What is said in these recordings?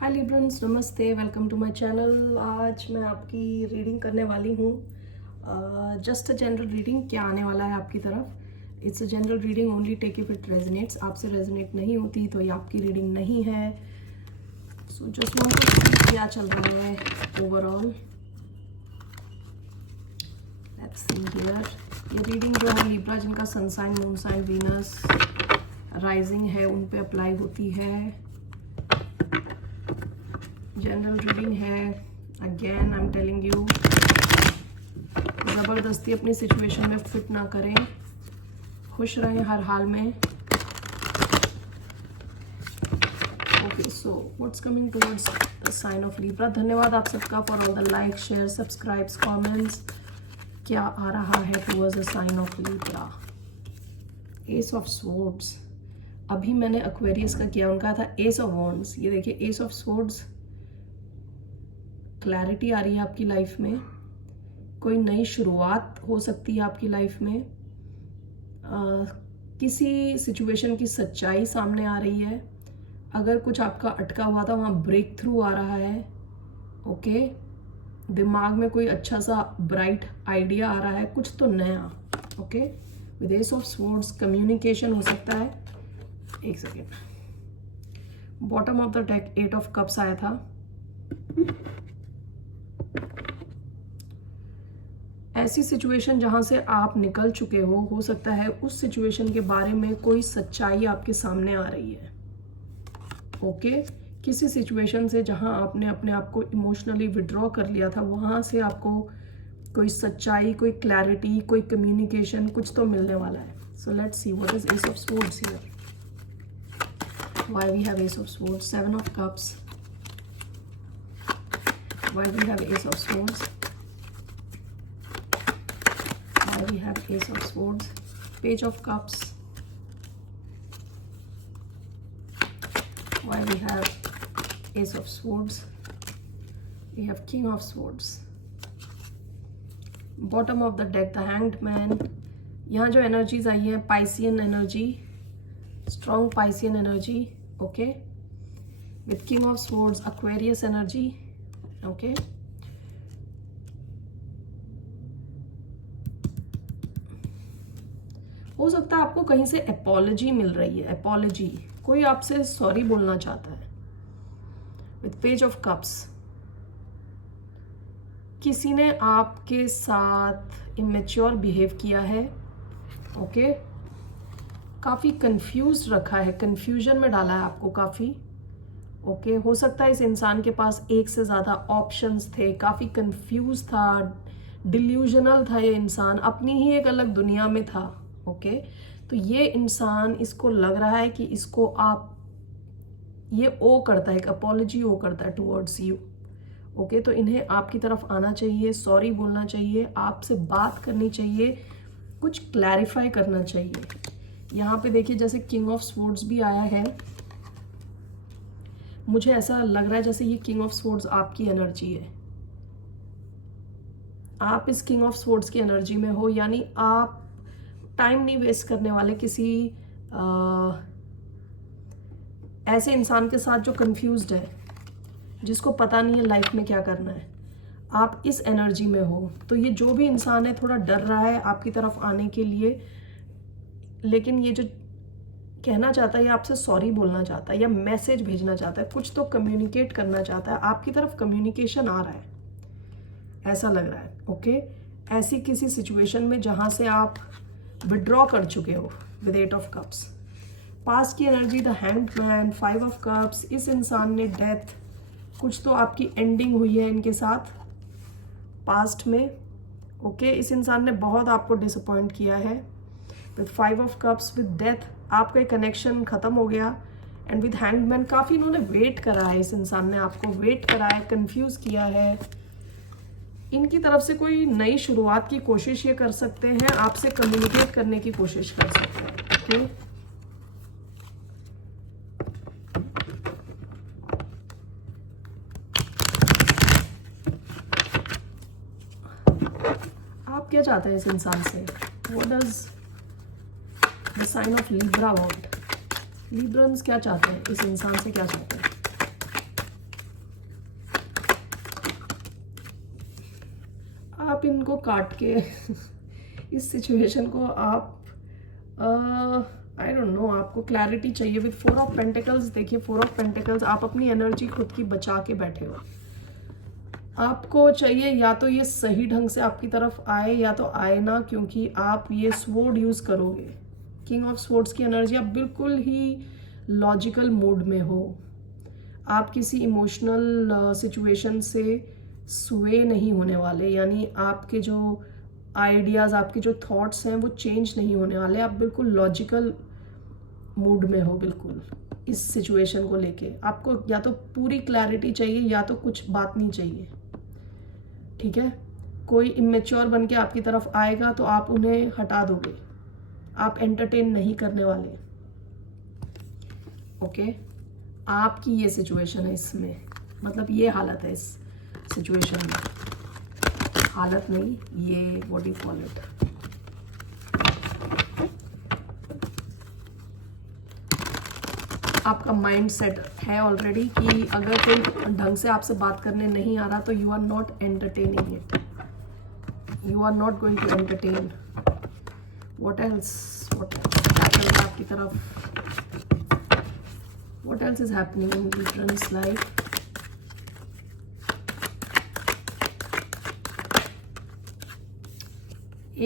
हाय लिब्रन्स, नमस्ते, welcome to my channel. आज मैं आपकी रीडिंग करने वाली हूँ। Just a general reading. क्या आने वाला है आपकी तरफ? It's a general reading, only take if it resonates. आपसे रेजोनेट नहीं होती तो ये आपकी रीडिंग नहीं है। So just want to see क्या चल रहा है ओवरऑल। Let's see here. ये रीडिंग जो है लिब्रा जिनका sun sign, moon sign, Venus, rising है उन पे अप्लाई होती है। जनरल रीडिंग है। Again I am telling you, ज़बरदस्ती अपनी सिचुएशन में फिट ना करें, खुश रहें हर हाल में। Okay, so what's coming towards the sign of Libra. धन्यवाद आप सबका for all the like, share, subscribes, comments. क्या आ रहा है towards the sign of Libra? Ace of swords. अभी मैंने एक्वेरियस का किया, उनका था एस ऑफ वॉन्ड्स। ये देखिए एस ऑफ स्वॉर्ड्स। क्लैरिटी आ रही है आपकी लाइफ में, कोई नई शुरुआत हो सकती है आपकी लाइफ में। किसी सिचुएशन की सच्चाई सामने आ रही है। अगर कुछ आपका अटका हुआ था वहाँ ब्रेक थ्रू आ रहा है। ओके, दिमाग में कोई अच्छा सा ब्राइट आइडिया आ रहा है, कुछ तो नया। Okay, with ace of swords communication हो सकता है। एक सेकेंड। Bottom of the deck eight of cups आया था। ऐसी सिचुएशन जहां से आप निकल चुके हो सकता है उस सिचुएशन के बारे में कोई सच्चाई आपके सामने आ रही है। ओके, किसी सिचुएशन से जहां आपने अपने आप को इमोशनली विड्रॉ कर लिया था, वहां से आपको कोई सच्चाई, कोई क्लैरिटी, कोई कम्युनिकेशन कुछ तो मिलने वाला है। So let's see what is ace of swords here. Why we have ace of swords, seven of cups. Why we have ace of swords, we have ace of swords, page of cups. Why we have ace of swords, we have king of swords. Bottom of the deck the hanged man. यहाँ जो energies आई है, Piscean energy, strong Piscean energy. Okay, with king of swords Aquarius energy. Okay, हो सकता है आपको कहीं से apology मिल रही है। अपॉलॉजी, कोई आपसे सॉरी बोलना चाहता है। विथ पेज ऑफ कप्स, किसी ने आपके साथ इमेच्योर बिहेव किया है। ओके, काफ़ी कंफ्यूज रखा है, कंफ्यूजन में डाला है आपको काफ़ी। ओके, हो सकता है इस इंसान के पास एक से ज़्यादा ऑप्शंस थे, काफ़ी कंफ्यूज था, डिल्यूजनल था ये इंसान, अपनी ही एक अलग दुनिया में था। ओके, तो ये इंसान, इसको लग रहा है कि इसको आप, ये ओ करता है, एक अपॉलॉजी ओ करता है टुवर्ड्स यू। ओके, तो इन्हें आपकी तरफ आना चाहिए, सॉरी बोलना चाहिए, आपसे बात करनी चाहिए, कुछ क्लैरिफाई करना चाहिए। यहाँ पे देखिए जैसे किंग ऑफ स्वॉर्ड्स भी आया है। मुझे ऐसा लग रहा है जैसे ये किंग ऑफ स्वॉर्ड्स आपकी एनर्जी है। आप इस किंग ऑफ स्वॉर्ड्स की एनर्जी में हो, यानी आप टाइम नहीं वेस्ट करने वाले किसी ऐसे इंसान के साथ जो कंफ्यूज्ड है, जिसको पता नहीं है लाइफ में क्या करना है। आप इस एनर्जी में हो, तो ये जो भी इंसान है थोड़ा डर रहा है आपकी तरफ आने के लिए, लेकिन ये जो कहना चाहता है, ये आपसे सॉरी बोलना चाहता है या मैसेज भेजना चाहता है, कुछ तो कम्युनिकेट करना चाहता है। आपकी तरफ कम्युनिकेशन आ रहा है, ऐसा लग रहा है। ओके, ऐसी किसी सिचुएशन में जहां से आप विड्रॉ कर चुके हो। With eight of cups, past की energy the hanged man, five of cups. इस इंसान ने डेथ, कुछ तो आपकी एंडिंग हुई है इनके साथ पास्ट में। ओके, इस इंसान ने बहुत आपको डिसअपॉइंट किया है। With five of cups, with death आपका कनेक्शन खत्म हो गया। एंड विद हैंग्ड मैन, काफ़ी इन्होंने वेट करा है, इस इंसान ने आपको वेट करा है, कंफ्यूज किया है। इनकी तरफ से कोई नई शुरुआत की कोशिश ये कर सकते हैं, आपसे कम्युनिकेट करने की कोशिश कर सकते हैं। ओके, आप क्या चाहते हैं इस इंसान से? What does the sign of Libra want? Librans क्या चाहते हैं इस इंसान से, क्या चाहते हैं? आप इनको काट के इस सिचुएशन को आप आई डोंट नो, आपको क्लैरिटी चाहिए विद 4 ऑफ पेंटिकल्स। देखिए 4 ऑफ पेंटिकल्स, आप अपनी एनर्जी खुद की बचा के बैठे हो। आपको चाहिए या तो ये सही ढंग से आपकी तरफ आए या तो आए ना, क्योंकि आप ये स्वॉर्ड यूज करोगे। किंग ऑफ स्वॉर्ड्स की एनर्जी, आप बिल्कुल ही लॉजिकल मूड में हो। आप किसी इमोशनल सिचुएशन से स्वे नहीं होने वाले, यानी आपके जो आइडियाज़, आपके जो थॉट्स हैं वो चेंज नहीं होने वाले। आप बिल्कुल लॉजिकल मूड में हो बिल्कुल इस सिचुएशन को लेके। आपको या तो पूरी क्लैरिटी चाहिए या तो कुछ बात नहीं चाहिए, ठीक है। कोई इमेच्योर बन के आपकी तरफ आएगा तो आप उन्हें हटा दोगे, आप एंटरटेन नहीं करने वाले, ओके। आपकी ये सिचुएशन है, इसमें मतलब ये हालत है इस सिचुएशन में, हालत नहीं, ये व्हाट यू कॉल इट। आपका माइंड सेट है ऑलरेडी कि अगर कोई ढंग से आपसे बात करने नहीं आ रहा तो you are not entertaining it, you are not going to entertain. What else, what क्या चल रहा है आपकी तरफ? What else is happening in Libran's life?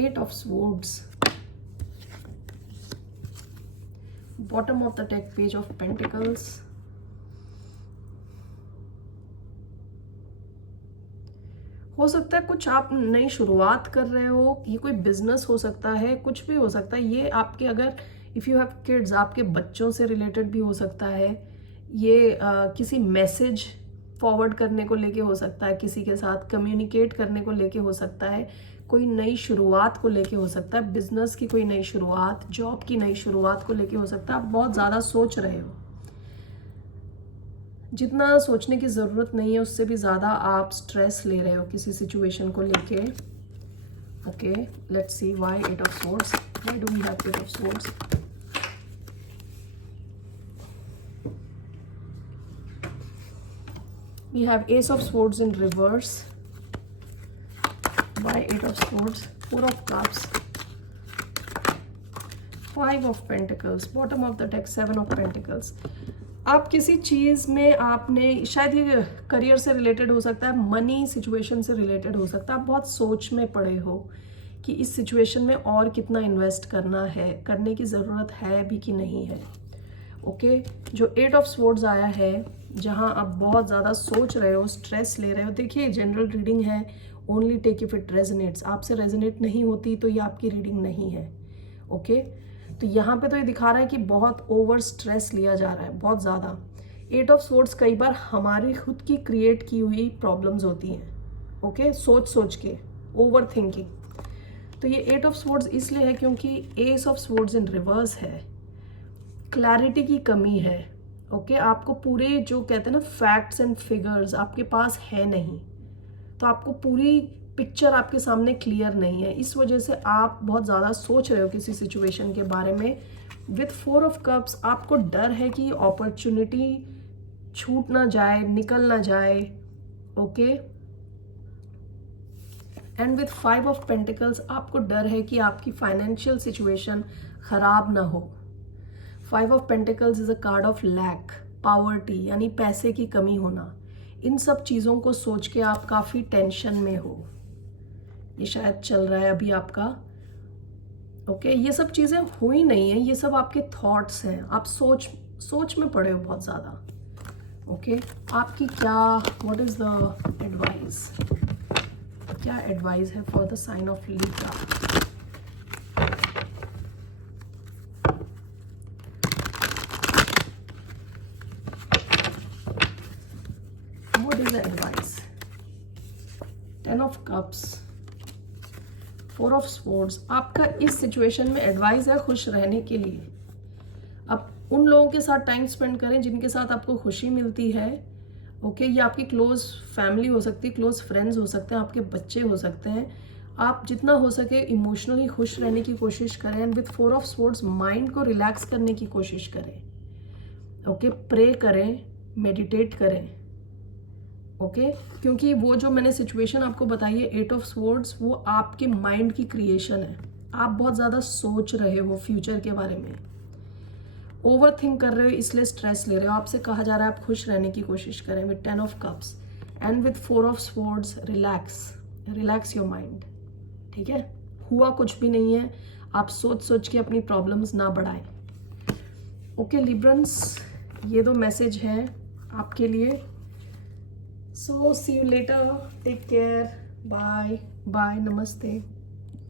Eight of Swords. Bottom of the deck, Page of Pentacles. हो सकता है कुछ आप नई शुरुआत कर रहे हो, ये कोई बिजनेस हो सकता है, कुछ भी हो सकता है। ये आपके, अगर इफ़ यू हैव किड्स, आपके बच्चों से रिलेटेड भी हो सकता है। ये किसी मैसेज फॉरवर्ड करने को लेके हो सकता है, किसी के साथ कम्युनिकेट करने को लेके हो सकता है, कोई नई शुरुआत को लेके हो सकता है, बिजनेस की कोई नई शुरुआत, जॉब की नई शुरुआत को लेके हो सकता है। आप बहुत ज़्यादा सोच रहे हो, जितना सोचने की ज़रूरत नहीं है उससे भी ज़्यादा आप स्ट्रेस ले रहे हो किसी सिचुएशन को लेके। Okay, let's see why 8 of swords, why do we have 8 of swords? We have Ace of Swords in reverse. Why 8 of Swords? 4 of Cups. 5 of Pentacles. Bottom of the deck, 7 of Pentacles. आप किसी चीज़ में आपने, शायद ये career से related हो सकता है, मनी सिचुएशन से रिलेटेड हो सकता है। आप बहुत सोच में पड़े हो कि इस सिचुएशन में और कितना इन्वेस्ट करना है, करने की ज़रूरत है भी कि नहीं है। ओके, जो 8 ऑफ स्वॉर्ड्स आया है, जहां आप बहुत ज़्यादा सोच रहे हो, स्ट्रेस ले रहे हो। देखिए जनरल रीडिंग है, only take if it resonates. आपसे रेजोनेट नहीं होती तो ये आपकी रीडिंग नहीं है, ओके। तो यहाँ पे तो ये दिखा रहा है कि बहुत ओवर स्ट्रेस लिया जा रहा है, बहुत ज़्यादा। 8 ऑफ स्वॉर्ड्स कई बार हमारी खुद की क्रिएट की हुई प्रॉब्लम्स होती हैं, ओके, सोच सोच के, ओवर थिंकिंग। तो ये 8 ऑफ स्वॉर्ड्स इसलिए है क्योंकि S of swords in reverse है, क्लैरिटी की कमी है, ओके। आपको पूरे जो कहते हैं ना फैक्ट्स एंड फिगर्स आपके पास है नहीं, तो आपको पूरी पिक्चर आपके सामने क्लियर नहीं है। इस वजह से आप बहुत ज़्यादा सोच रहे हो किसी सिचुएशन के बारे में। विथ 4 ऑफ कप्स आपको डर है कि अपॉर्चुनिटी छूट ना जाए, निकल ना जाए, okay. And with 5 of pentacles आपको डर है कि आपकी फाइनेंशियल सिचुएशन खराब ना हो। 5 of pentacles is a card of lack, poverty, यानी पैसे की कमी होना। इन सब चीज़ों को सोच के आप काफ़ी टेंशन में हो, ये शायद चल रहा है अभी आपका, ओके। ये सब चीज़ें हुई नहीं है, ये सब आपके थॉट्स हैं, आप सोच में पड़े हो बहुत ज़्यादा, ओके। आपकी क्या, व्हाट इज़ द एडवाइस, क्या एडवाइस है for the sign of Libra? What is the advice? 10 of Cups, 4 of Swords. आपका इस सिचुएशन में एडवाइस है खुश रहने के लिए। आप उन लोगों के साथ टाइम स्पेंड करें जिनके साथ आपको खुशी मिलती है, ओके। ये आपकी क्लोज फैमिली हो सकती है, क्लोज फ्रेंड्स हो सकते हैं, आपके बच्चे हो सकते हैं। आप जितना हो सके इमोशनली खुश रहने की कोशिश करें। And with 4 of swords mind को रिलैक्स करने की कोशिश करें, ओके। प्रे करें, मेडिटेट करें, ओके क्योंकि वो जो मैंने सिचुएशन आपको बताई है 8 ऑफ स्वॉर्ड्स, वो आपके माइंड की क्रिएशन है। आप बहुत ज़्यादा सोच रहे हो फ्यूचर के बारे में, ओवर थिंक कर रहे हो, इसलिए स्ट्रेस ले रहे हो। आपसे कहा जा रहा है आप खुश रहने की कोशिश करें with 10 of cups and with 4 of swords. Relax your mind, ठीक है। हुआ कुछ भी नहीं है, आप सोच सोच के अपनी प्रॉब्लम्स ना बढ़ाएं। ओके लिब्रंस, ये दो मैसेज हैं आपके लिए। So see you later, take care, bye bye, नमस्ते।